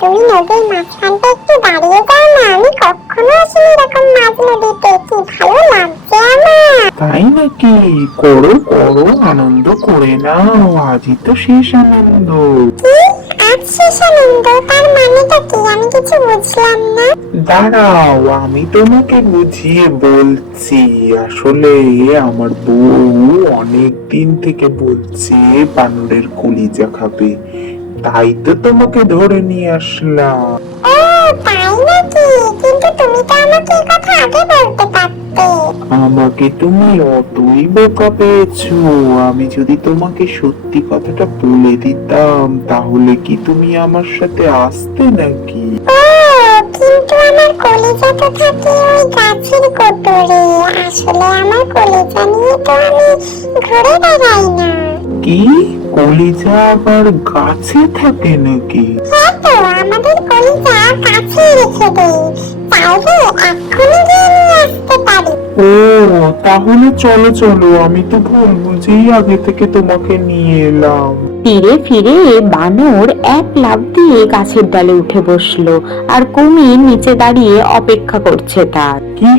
তুমি নদীর মাঝখানটা একটু দাঁড়িয়ে যাও না, আমি কখনো আসিনি এরকম মাঝ নদীতে, কি ভালো লাগছে আমার। তাই নাকি? করো করো, আনন্দ করে নাও, আজই তো শেষ আনন্দ। কি? আজ শেষ আনন্দ? তার মানেটা কি? আমি কিছু বুঝলাম না। দাঁড়াও, আমি তোমাকে বুঝিয়ে বলছি। আসলে আমার বউ অনেক দিন থেকে বলছে বানরের কলিজা খাবে, তাই তো তোমাকে ধরে নিয়ে আসলাম। ও, তাই নাকি? কিন্তু তুমি তো আমাকে এই কথা আগে বলতে পারতে। আমাকে তুমি অতই বোকা পেয়েছো। আমি যদি তোমাকে সত্যি কথাটা বলে দিতাম, তাহলে কি তুমি আমার সাথে আসতে নাকি? ও, কিন্তু আমার কলিজা তো থাকে ওই গাছের কোটরে। আসলে আমার কলিজা নিয়ে তো আমি ঘুরে বেড়াই না। কি? কলিজা আবার গাছে থাকে নাকি? হ্যাঁ তো, আমাদের কলিজা কাছে রেখে দেই, চাইলে এক্ষুনি গিয়ে নিয়ে আসতে পারি। ও, তাহলে চলো চলো, আমি তো ভুল বুঝেই আগে থেকে তোমাকে নিয়ে এলাম। ফিরে ফিরে বানর এক লাফ দিয়ে গাছের ডালে উঠে বসলো, আর কুমির নিচে দাঁড়িয়ে অপেক্ষা করছে তার। কি